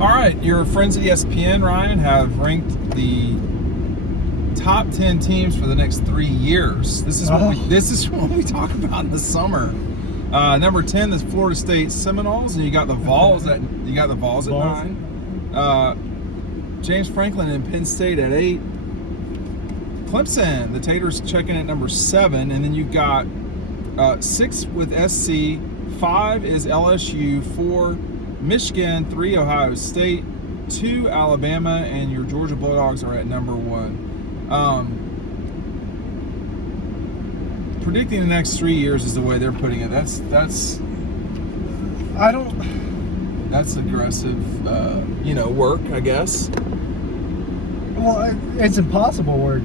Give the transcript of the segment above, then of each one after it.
All right, your friends at ESPN, Ryan, have ranked the top 10 teams for the next 3 years. This is what we talk about in the summer. Number 10 is Florida State Seminoles, and you got the Vols at 9. James Franklin and Penn State at 8. Clemson, the Taters, checking at number 7, and then you've got 6 with SC, 5 is LSU, 4 Michigan, 3 Ohio State, 2 Alabama, and your Georgia Bulldogs are at number 1. Predicting the next 3 years is the way they're putting it. That's aggressive, work, I guess. Well, it's impossible work,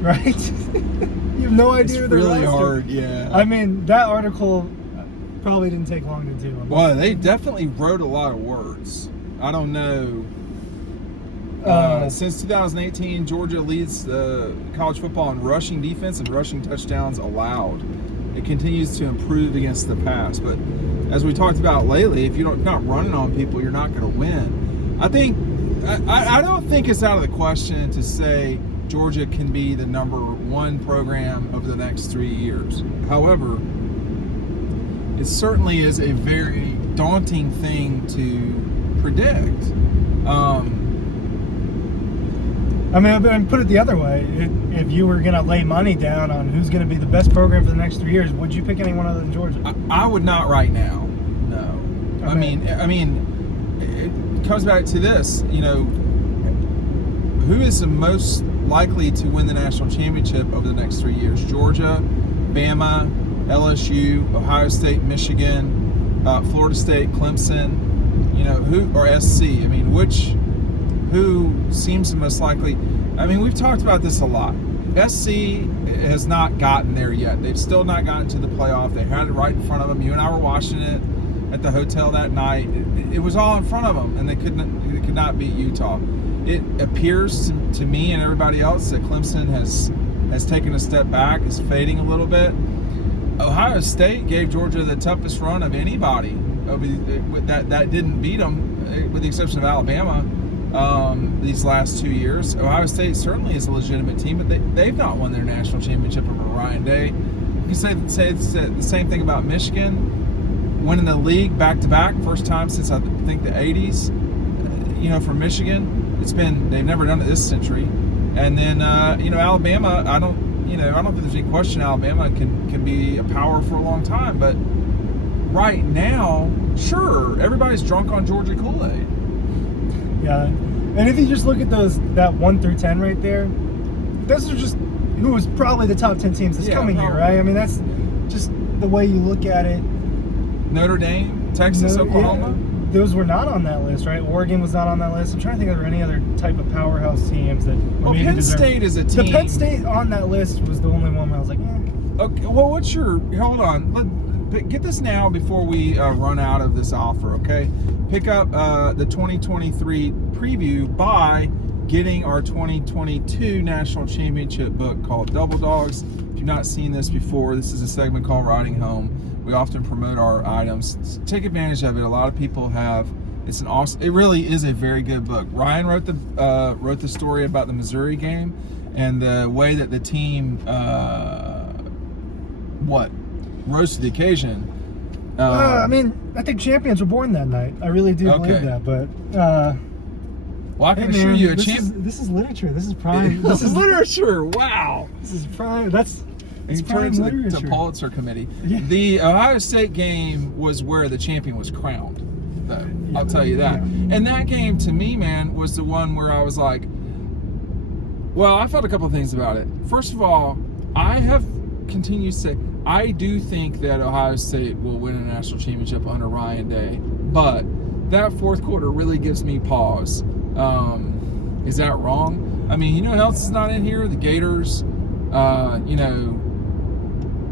right? You have no idea. It's really hard, yeah. I mean, that article probably didn't take long to do. Well, they definitely wrote a lot of words. I don't know. Since 2018, Georgia leads college football in rushing defense and rushing touchdowns allowed. It continues to improve against the past. But as we talked about lately, if you're not running on people, you're not going to win. I don't think it's out of the question to say Georgia can be the number 1 program over the next 3 years. However, it certainly is a very daunting thing to predict. Put it the other way. If you were going to lay money down on who's going to be the best program for the next 3 years, would you pick anyone other than Georgia? I would not right now. No. Okay. I mean, it comes back to this. Who is the most likely to win the national championship over the next 3 years? Georgia, Bama, LSU, Ohio State, Michigan, Florida State, Clemson, who or SC? I mean, who seems the most likely? I mean, we've talked about this a lot. SC has not gotten there yet. They've still not gotten to the playoff. They had it right in front of them. You and I were watching it at the hotel that night. It was all in front of them, and they could not beat Utah. It appears to me and everybody else that Clemson has taken a step back, is fading a little bit. Ohio State gave Georgia the toughest run of anybody that didn't beat them, with the exception of Alabama, these last 2 years. Ohio State certainly is a legitimate team, but they've not won their national championship over Ryan Day. You can say the same thing about Michigan, winning the league back-to-back, first time since I think the 80s. For Michigan, they've never done it this century. And then Alabama, I don't think there's any question Alabama can be a power for a long time, but right now, sure, everybody's drunk on Georgia Kool-Aid. Yeah, and if you just look at that 1 through 10 right there, those are just who was probably the top 10 teams this coming year, right? I mean, that's just the way you look at it. Notre Dame, Texas, Oklahoma. Yeah, those were not on that list, right? Oregon was not on that list. I'm trying to think of any other type of powerhouse teams that. Well, Penn State is a team. The Penn State on that list was the only one where I was like, Okay, well, hold on. Get this now before we run out of this offer, okay? Pick up the 2023 preview by getting our 2022 national championship book called Double Dogs. If you've not seen this before, this is a segment called Riding Home. We often promote our items. Take advantage of it. A lot of people have. It's an awesome. It really is a very good book. Ryan wrote the story about the Missouri game and the way that the team rose to the occasion. I think champions were born that night. I really do believe that. But well, I can assure you, this is literature. This is prime. This is literature. Wow. This is prime. It's prime literature. The Pulitzer Committee. Yeah. The Ohio State game was where the champion was crowned, though. Yeah, I'll tell you that. Yeah. And that game, to me, man, was the one where I was like, well, I felt a couple of things about it. First of all, I have continued to say, I do think that Ohio State will win a national championship under Ryan Day, but that fourth quarter really gives me pause. Is that wrong? I mean, you know who else is not in here? The Gators.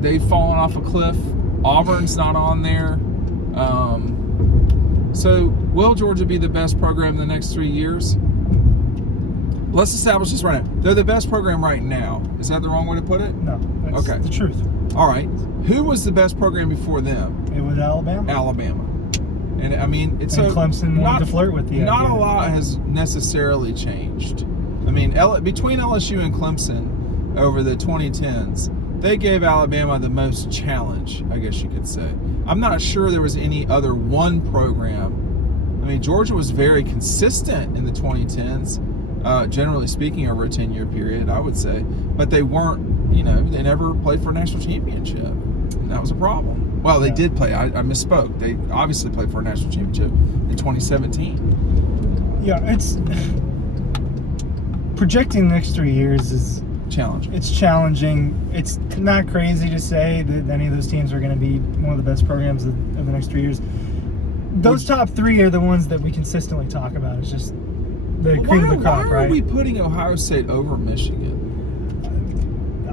They've fallen off a cliff. Auburn's not on there. So will Georgia be the best program in the next 3 years? Let's establish this right now. They're the best program right now. Is that the wrong way to put it? No. That's the truth. All right. Who was the best program before them? It was Alabama. Alabama. And I mean, it's and Clemson wanted to flirt with the not idea. a lot has necessarily changed. I mean, between LSU and Clemson over the 2010s, they gave Alabama the most challenge, I guess you could say. I'm not sure there was any other one program. I mean, Georgia was very consistent in the 2010s, generally speaking, over a 10-year period, I would say. But they weren't, they never played for a national championship. And that was a problem. Well, they did play. I misspoke. They obviously played for a national championship in 2017. Yeah, it's projecting the next 3 years is challenging. It's challenging. It's not crazy to say that any of those teams are going to be one of the best programs of the next 3 years. Those top three are the ones that we consistently talk about. It's just the cream of the crop, right? Why are we putting Ohio State over Michigan?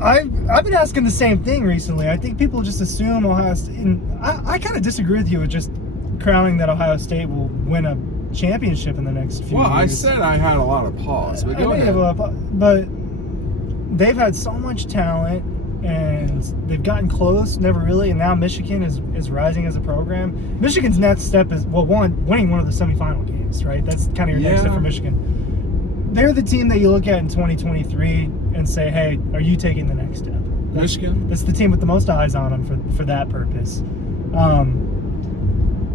I've been asking the same thing recently. I think people just assume Ohio State. And I kind of disagree with you with just crowning that Ohio State will win a championship in the next few years. Well, I said I had a lot of pause, but go ahead. But they've had so much talent, and they've gotten close, never really, and now Michigan is rising as a program. Michigan's next step is, winning one of the semifinal games, right? That's kind of your next step for Michigan. They're the team that you look at in 2023 and say, hey, are you taking the next step? Michigan? That's the team with the most eyes on them for that purpose.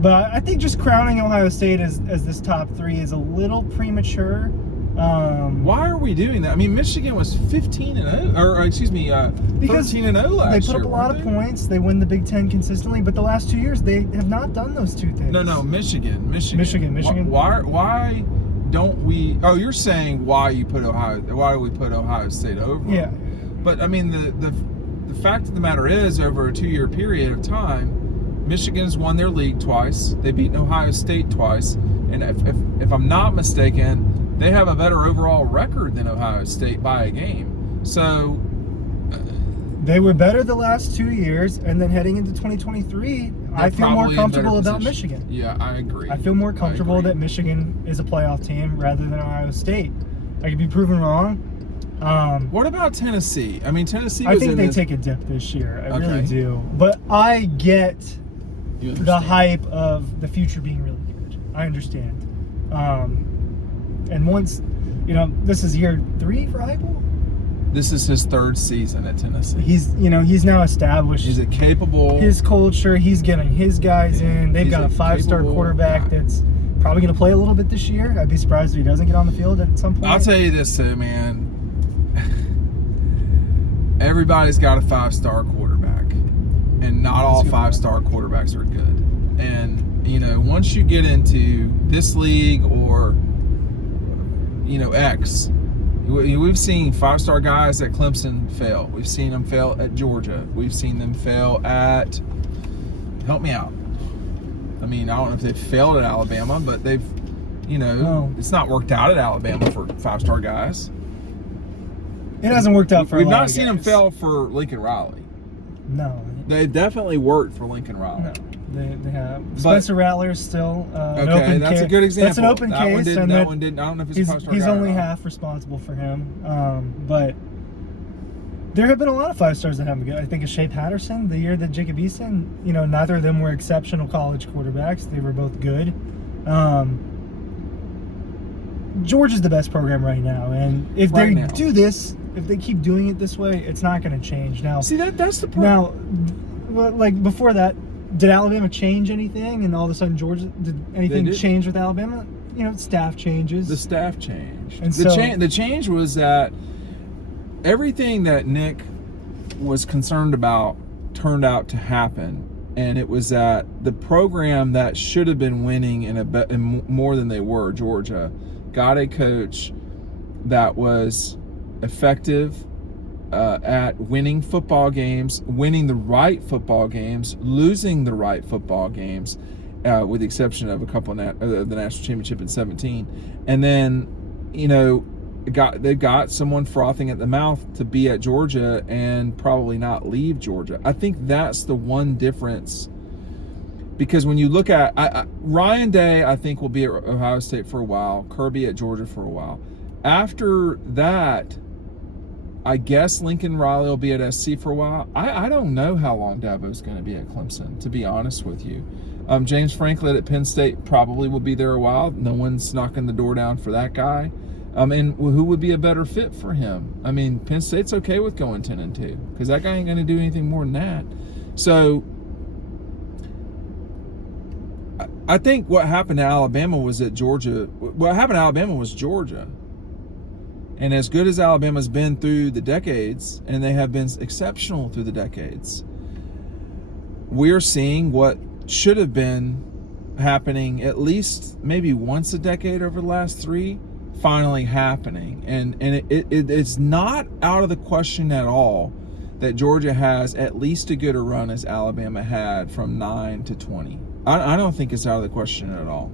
But I think just crowning Ohio State as this top three is a little premature. Why are we doing that? I mean, Michigan was 15-0, or excuse me, 13-0 last year. They put up a lot of points. They win the Big Ten consistently, but the last 2 years they have not done those two things. No, Michigan. Why don't we? Oh, you're saying why do we put Ohio State over? Yeah. But I mean, the fact of the matter is, over a 2-year period of time, Michigan's won their league twice. They've beaten Ohio State twice, and if I'm not mistaken, they have a better overall record than Ohio State by a game. So they were better the last 2 years, and then heading into 2023, I feel more comfortable about Michigan. Yeah, I agree. I feel more comfortable that Michigan is a playoff team rather than Ohio State. I could be proven wrong. What about Tennessee? I mean, Tennessee. I think they take a dip this year. I really do. But I get the hype of the future being really good. I understand. And once, this is year 3 for Heupel. This is his 3rd season at Tennessee. He's now established. He's a capable. His culture. He's getting his guys in. They've got a 5-star quarterback that's probably going to play a little bit this year. I'd be surprised if he doesn't get on the field at some point. I'll tell you this, though, man. Everybody's got a 5-star quarterback, and not all 5-star quarterbacks are good. And once you get into this league or X, we've seen 5-star guys at Clemson fail. We've seen them fail at Georgia. We've seen them fail at, help me out. I mean, I don't know if they've failed at Alabama, but they've, it's not worked out at Alabama for 5-star guys. It hasn't worked out for. We've not seen them fail for Lincoln Riley. No. They definitely worked for Lincoln Riley. No. They have. Spencer Rattler's still an okay, open that's case. A good example. That's an open case. That one didn't. I don't know if it's a 5-star he's guy only or not. half responsible for him. But there have been a lot of 5-stars that haven't been good. I think of Shea Patterson, the year that Jacob Eason, neither of them were exceptional college quarterbacks. They were both good. Georgia's the best program right now. And if they do this, if they keep doing it this way, it's not going to change. Now, see, that's the problem. Now, like before that, did Alabama change anything? And all of a sudden, Georgia, did anything change with Alabama? Staff changes. The staff changed. And the change was that everything that Nick was concerned about turned out to happen. And it was that the program that should have been winning in more than they were, Georgia, got a coach that was effective at winning football games, winning the right football games, losing the right football games, with the exception of a couple of the national championship in 2017. And then, they've got someone frothing at the mouth to be at Georgia and probably not leave Georgia. I think that's the one difference. Because when you look at Ryan Day, I think will be at Ohio State for a while, Kirby at Georgia for a while. After that, I guess Lincoln Riley will be at SC for a while. I don't know how long Dabo's going to be at Clemson, to be honest with you. James Franklin at Penn State probably will be there a while. No one's knocking the door down for that guy. And who would be a better fit for him? I mean, Penn State's okay with going 10-2 because that guy ain't going to do anything more than that. So I think what happened to Alabama was that Georgia. What happened to Alabama was Georgia. And as good as Alabama's been through the decades, and they have been exceptional through the decades, we're seeing what should have been happening at least maybe once a decade over the last 3 finally happening. And it's not out of the question at all that Georgia has at least as good a run as Alabama had from 9 to 20. I don't think it's out of the question at all,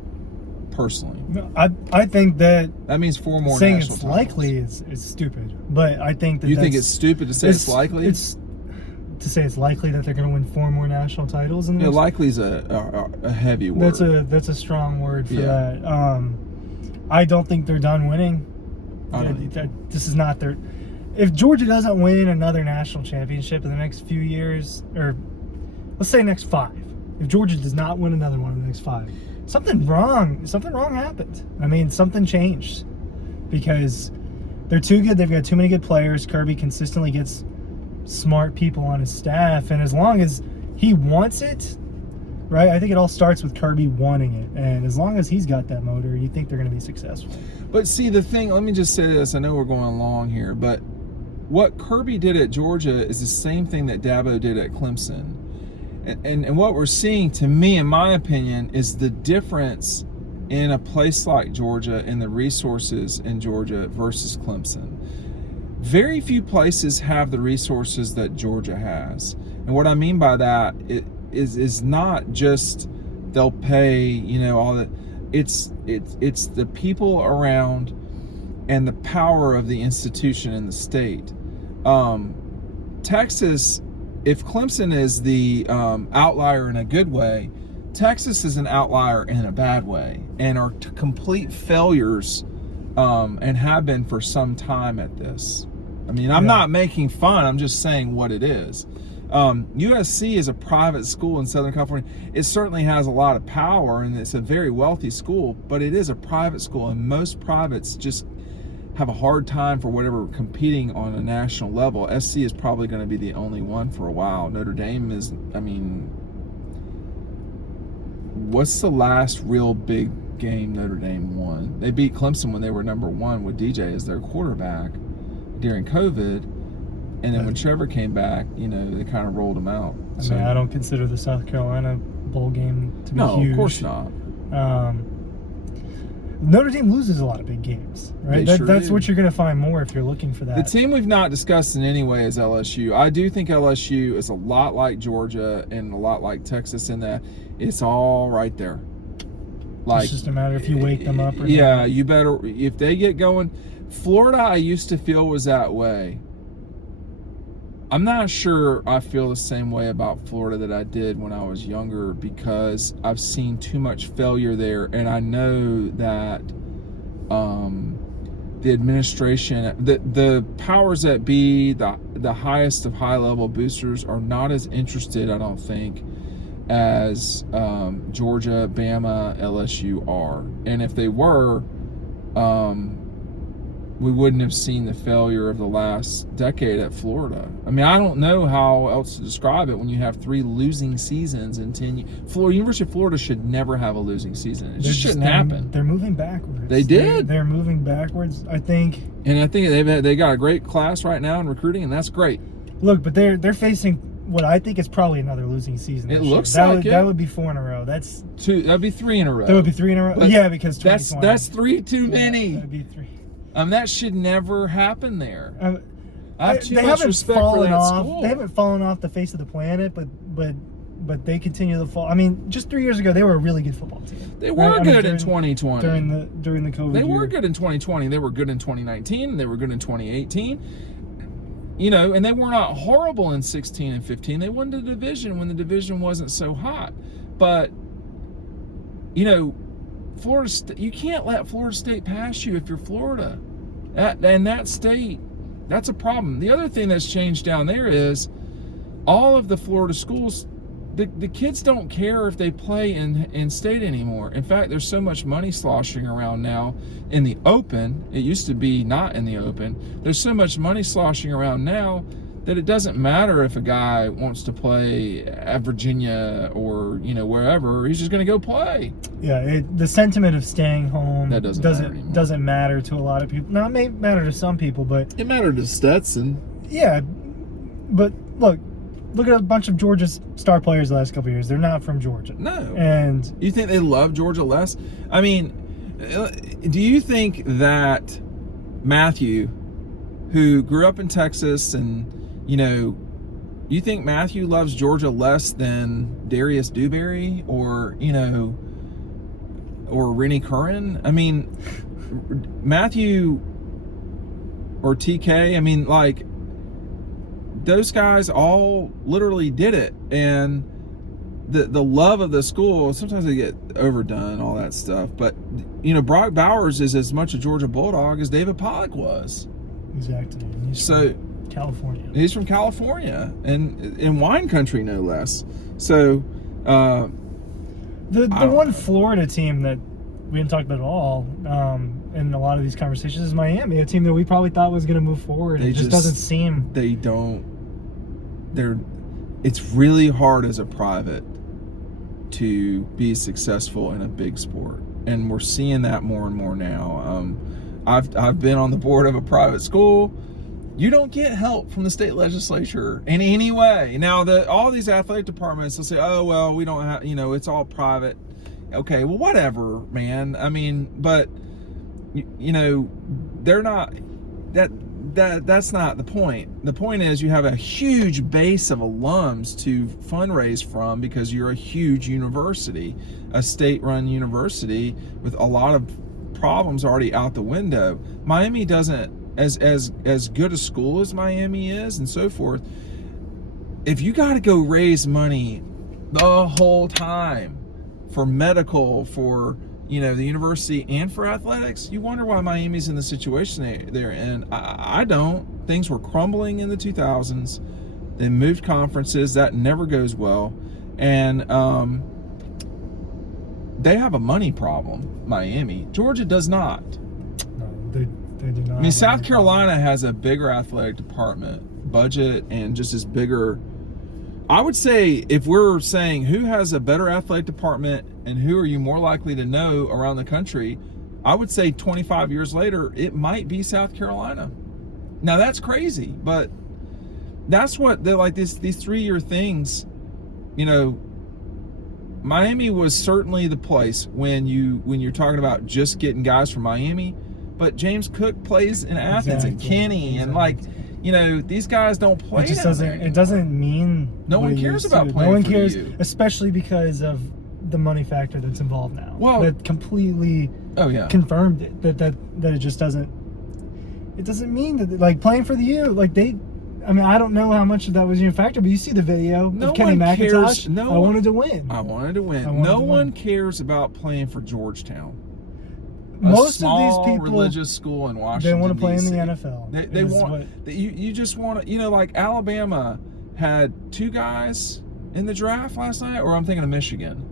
personally. No, I think that means 4 more saying national it's titles. Likely is stupid. But I think that you think it's stupid to say it's likely? It's to say it's likely that they're going to win 4 more national titles. In likely is a heavy word. That's a strong word for Yeah. that. I don't think they're done winning. I don't This is not their. If Georgia doesn't win another national championship in the next few years, or let's say next 5, if Georgia does not win another one in the next 5, something wrong happened. I mean, something changed because they're too good. They've got too many good players. Kirby consistently gets smart people on his staff, and as long as he wants it, right? I think it all starts with Kirby wanting it, and as long as he's got that motor, you think they're going to be successful. But see, the thing, let me just say this. I know we're going long here, but what Kirby did at Georgia is the same thing that Dabo did at Clemson. And what we're seeing, to me, in my opinion, is the difference in a place like Georgia and the resources in Georgia versus Clemson. Very few places have the resources that Georgia has. And what I mean by that is not just they'll pay, all that. It's the people around and the power of the institution in the state. Texas, if Clemson is the outlier in a good way, Texas is an outlier in a bad way and are complete failures and have been for some time at this. I mean, I'm not making fun. I'm just saying what it is. USC is a private school in Southern California. It certainly has a lot of power, and it's a very wealthy school, but it is a private school, and most privates just have a hard time for whatever competing on a national level. SC is probably going to be the only one for a while. Notre Dame is, I mean, what's the last real big game Notre Dame won? They beat Clemson when they were number 1 with DJ as their quarterback during COVID. And then when Trevor came back, they kind of rolled him out. I mean, I don't consider the South Carolina bowl game to be huge. No, of course not. Notre Dame loses a lot of big games, right? That's what you're going to find more if you're looking for that. The team we've not discussed in any way is LSU. I do think LSU is a lot like Georgia and a lot like Texas in that it's all right there. It's just a matter if you wake them up or not. You better, if they get going. Florida, I used to feel was that way. I'm not sure I feel the same way about Florida that I did when I was younger because I've seen too much failure there, and I know that the administration, the powers that be, the highest of high-level boosters are not as interested, I don't think, as Georgia, Bama, LSU are. And if they were, we wouldn't have seen the failure of the last decade at Florida. I mean, I don't know how else to describe it when you have 3 losing seasons in 10 years. University of Florida should never have a losing season. It just shouldn't happen. They're moving backwards. They did. They're moving backwards, I think. And I think they got a great class right now in recruiting, and that's great. Look, but they're facing what I think is probably another losing season. It this looks year. like it. That would be 4 in a row. That's 2. That'd be 3 in a row. That would be 3 in a row. But yeah, because that's 3 too many. That'd be 3. That should never happen there. I have too they much haven't respect fallen for that off. school. They haven't fallen off the face of the planet, but they continue to fall. I mean, just 3 years ago, they were a really good football team. They were good in 2020. During the COVID They year. were good in 2020. They were good in 2019. They were good in 2018. And they were not horrible in 16 and 15. They won the division when the division wasn't so hot. But, Florida State, you can't let Florida State pass you if you're Florida. That state, that's a problem. The other thing that's changed down there is all of the Florida schools the kids don't care if they play in state anymore. In fact, there's so much money sloshing around now in the open. It used to be not in the open. There's so much money sloshing around now that it doesn't matter if a guy wants to play at Virginia or, you know, wherever. He's just going to go play. Yeah, the sentiment of staying home That doesn't matter to a lot of people. Now, it may matter to some people, but it mattered to Stetson. Yeah, but look at a bunch of Georgia's star players the last couple of years. They're not from Georgia. No. And you think they love Georgia less? I mean, do you think that Matthew, who grew up in Texas, and you know, you think Matthew loves Georgia less than Darius Dewberry or, you know, or Rennie Curran? I mean, Matthew or TK, I mean, like, those guys all literally did it, and the love of the school, sometimes they get overdone, all that stuff, but you know, Brock Bowers is as much a Georgia Bulldog as David Pollock was. Exactly. He's from California. He's from California, and in wine country, no less. So the one Florida team that we didn't talk about at all in a lot of these conversations is Miami, a team that we probably thought was going to move forward. It just doesn't seem. They don't. It's really hard as a private to be successful in a big sport, and we're seeing that more and more now. I've been on the board of a private school. You don't get help from the state legislature in any way. Now, all these athletic departments will say, "Oh well, we don't have, you know, it's all private." Okay, well, whatever, man. I mean, but you know, they're not. That's not the point. The point is you have a huge base of alums to fundraise from because you're a huge university, a state-run university with a lot of problems already out the window. Miami doesn't, as good a school as Miami is and so forth, if you got to go raise money the whole time for medical, for, you know, the university and for athletics, you wonder why Miami's in the situation they're in. I don't. Things were crumbling in the 2000s. They moved conferences. That never goes well. And they have a money problem, Miami. Georgia does not. No, they do not. I mean, South Carolina has a bigger athletic department budget and just as bigger. I would say, if we're saying who has a better athletic department and who are you more likely to know around the country, I would say 25 years later, it might be South Carolina. Now that's crazy, but that's what they're like, these 3-year things, you know. Miami was certainly the place when you're talking about just getting guys from Miami, but James Cook plays in Athens and Kenny and like, you know, these guys don't play. It doesn't mean no one cares about playing. No one for cares, you. Especially because of the money factor that's involved now. Well, that completely confirmed it. That it just doesn't. It doesn't mean that, like, playing for the U, like they. I mean, I don't know how much of that was a factor, but you see the video of Kenny McIntosh. I wanted to win. No one cares about playing for Georgetown. Most of these people, religious school in Washington, they want to play DC. in the NFL. They want. You just want to. You know, like Alabama had 2 guys in the draft last night, or I'm thinking of Michigan.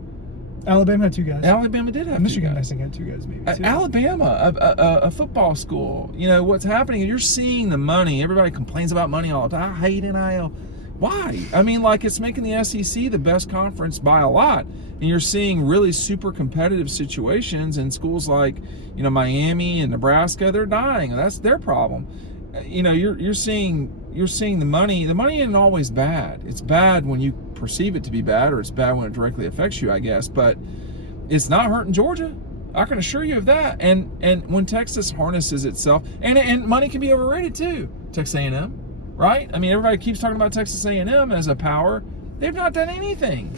Alabama had 2 guys. Alabama did have Michigan, 2 guys. I think, had 2 guys maybe too. Alabama, a football school. You know what's happening? You're seeing the money. Everybody complains about money all the time. I hate NIL. Why? I mean, like, it's making the SEC the best conference by a lot, and you're seeing really super competitive situations in schools like, you know, Miami and Nebraska. They're dying. That's their problem. You know, you're seeing the money. The money isn't always bad. It's bad when you perceive it to be bad, or it's bad when it directly affects you, I guess. But it's not hurting Georgia. I can assure you of that. And when Texas harnesses itself, and money can be overrated too. Texas A&M. Right? I mean, everybody keeps talking about Texas A&M as a power. They've not done anything.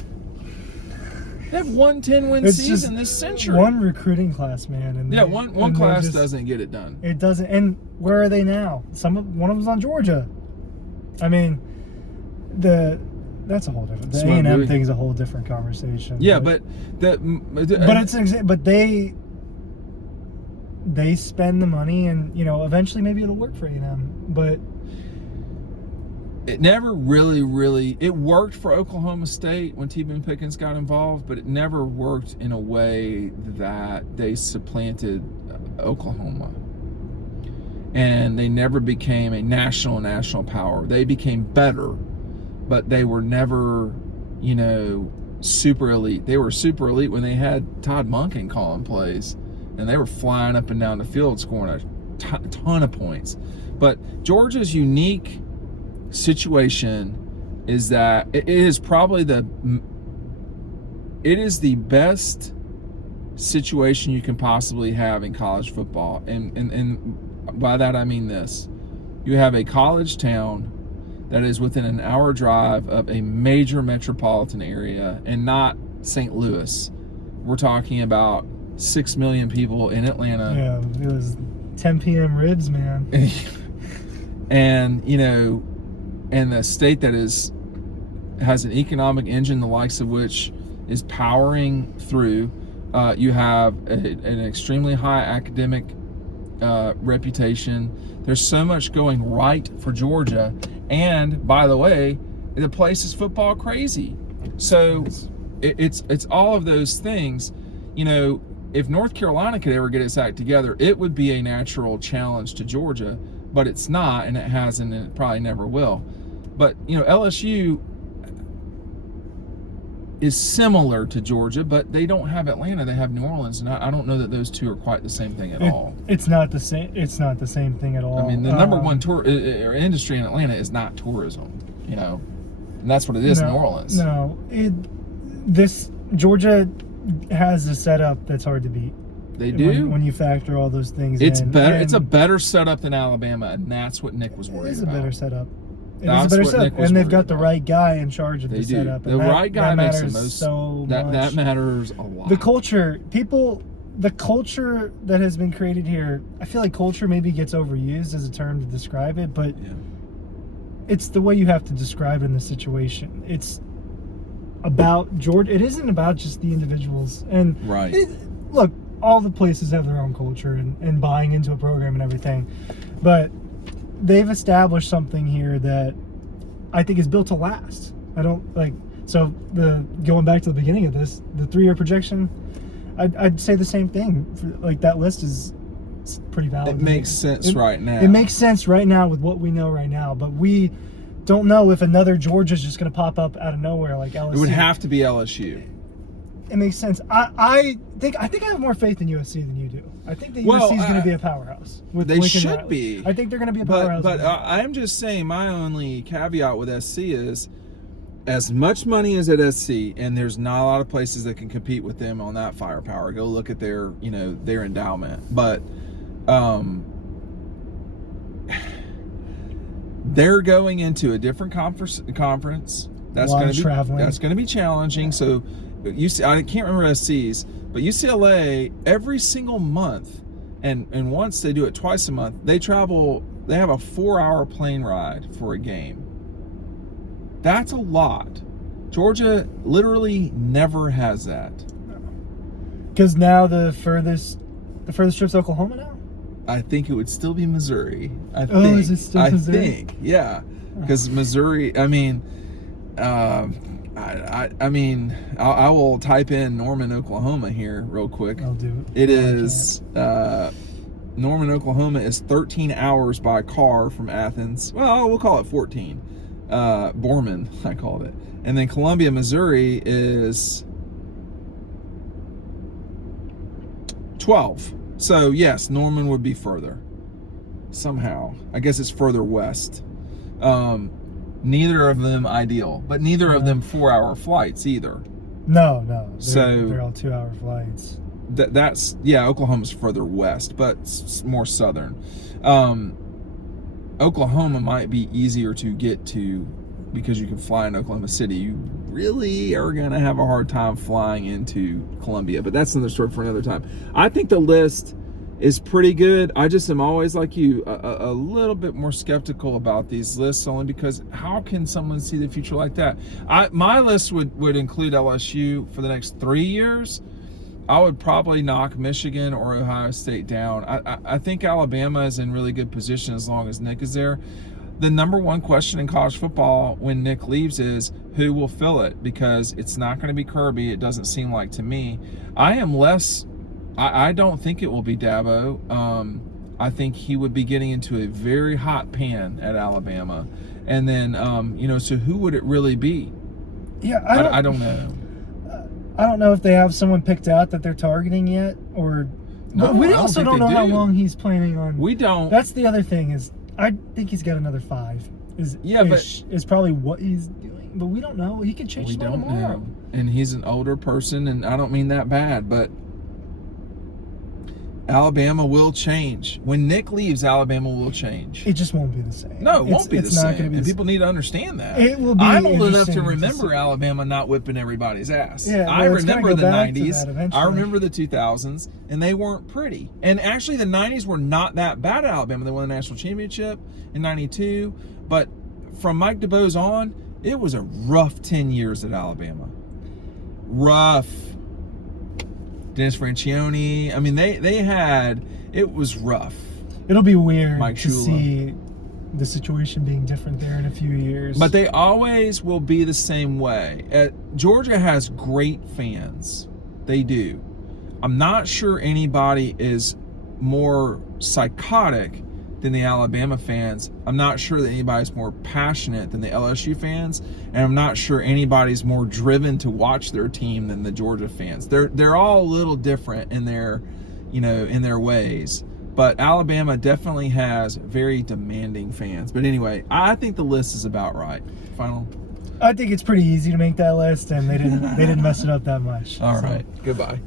They have one 10-win season this century. One recruiting class, man. And one class doesn't get it done. It doesn't. And where are they now? One of them's on Georgia. I mean, that's a whole different. The A&M thing's a whole different conversation. Yeah, but they spend the money, and you know, eventually maybe it'll work for A&M, but. it never really it worked for Oklahoma State when T-Boone Pickens got involved, but it never worked in a way that they supplanted Oklahoma. And they never became a national power. They became better, but they were never, super elite. They were super elite when they had Todd Monken calling plays, and they were flying up and down the field scoring a ton of points. But Georgia's unique situation is that it is the best situation you can possibly have in college football, and by that I mean this: you have a college town that is within an hour drive of a major metropolitan area, and not St. Louis. We're talking about 6 million people in Atlanta. Yeah, it was 10 p.m. ribs, man. And and the state that has an economic engine the likes of which is powering through. You have an extremely high academic reputation. There's so much going right for Georgia, and by the way, the place is football crazy. So it's all of those things. If North Carolina could ever get its act together, it would be a natural challenge to Georgia, but it's not, and it hasn't, and it probably never will. But LSU is similar to Georgia, but they don't have Atlanta. They have New Orleans, and I don't know that those two are quite the same thing at all. It's not the same. It's not the same thing at all. I mean, the number one tour industry in Atlanta is not tourism, and that's what it is in New Orleans. No, this Georgia has a setup that's hard to beat. They do. When you factor all those things it's in. better. It's a better setup than Alabama, and that's what Nick was worried about. It is a better setup. That's what Nick was and they've got the about. right guy in charge of the setup. The right guy makes the most. So that matters a lot. The culture that has been created here, I feel like culture maybe gets overused as a term to describe it, but it's the way you have to describe it in the situation. It's about Georgia. It isn't about just the individuals. And right. Look, all the places have their own culture and buying into a program and everything, but they've established something here that I think is built to last. Going back to the beginning of this, the 3-year projection, I'd say the same thing. That list is pretty valid. It makes sense right now. It makes sense right now with what we know right now, but we don't know if another Georgia's just going to pop up out of nowhere like LSU. It would have to be LSU. It makes sense. I think I have more faith in USC than you do. I think that USC is going to be a powerhouse. They should be. I think they're going to be a powerhouse. But I'm just saying, my only caveat with SC is, as much money as at SC, and there's not a lot of places that can compete with them on that firepower. Go look at their endowment. But they're going into a different conference. That's going to be challenging. So I can't remember SC's, but UCLA every single month, and once they do it twice a month, they travel. They have a 4-hour plane ride for a game. That's a lot. Georgia literally never has that. Because now the furthest trip's Oklahoma now? I think it would still be Missouri. Is it still Missouri? I think, yeah. Because Missouri, I mean, I will type in Norman, Oklahoma here real quick. I'll do it. It is Norman, Oklahoma is 13 hours by car from Athens. Well, we'll call it 14. Borman, I called it. And then Columbia, Missouri is 12. So yes, Norman would be further. Somehow. I guess it's further west. Neither of them ideal, but neither of them 4-hour flights either. No. They're all 2-hour flights. That's Oklahoma's further west, but more southern. Oklahoma might be easier to get to because you can fly in Oklahoma City. You really are going to have a hard time flying into Columbia, but that's another story for another time. I think the list is pretty good. I just am always like you, a little bit more skeptical about these lists, only because how can someone see the future like that? My list would include LSU for the next 3 years. I would probably knock Michigan or Ohio State down. I think Alabama is in really good position as long as Nick is there. the number one question in college football when Nick leaves is who will fill it, because it's not going to be Kirby. It doesn't seem like to me. I don't think it will be Dabo. I think he would be getting into a very hot pan at Alabama. And then, so who would it really be? Yeah, I don't know. I don't know if they have someone picked out that they're targeting yet, or but we also don't know how long he's planning on. We don't. That's the other thing is, I think he's got another 5. Is probably what he's doing, but we don't know. He could change his mind tomorrow. Know. And he's an older person, and I don't mean that bad, but Alabama will change. When Nick leaves, Alabama will change. It just won't be the same. No, it won't be the same. Not gonna be and people need to understand that. It will be. I'm old enough to remember Alabama not whipping everybody's ass. Yeah, I remember the 90s. I remember the 2000s, and they weren't pretty. And actually, the 90s were not that bad at Alabama. They won the national championship in 92. But from Mike DeBose on, it was a rough 10 years at Alabama. Rough. Dennis Franchione. I mean, it was rough. It'll be weird Mike to see the situation being different there in a few years. But they always will be the same way. Georgia has great fans. They do. I'm not sure anybody is more psychotic than the Alabama fans. I'm not sure that anybody's more passionate than the LSU fans, and I'm not sure anybody's more driven to watch their team than the Georgia fans. They're all a little different in their, in their ways. But Alabama definitely has very demanding fans. But anyway, I think the list is about right. Final. I think it's pretty easy to make that list, and they didn't mess it up that much. All right. Goodbye.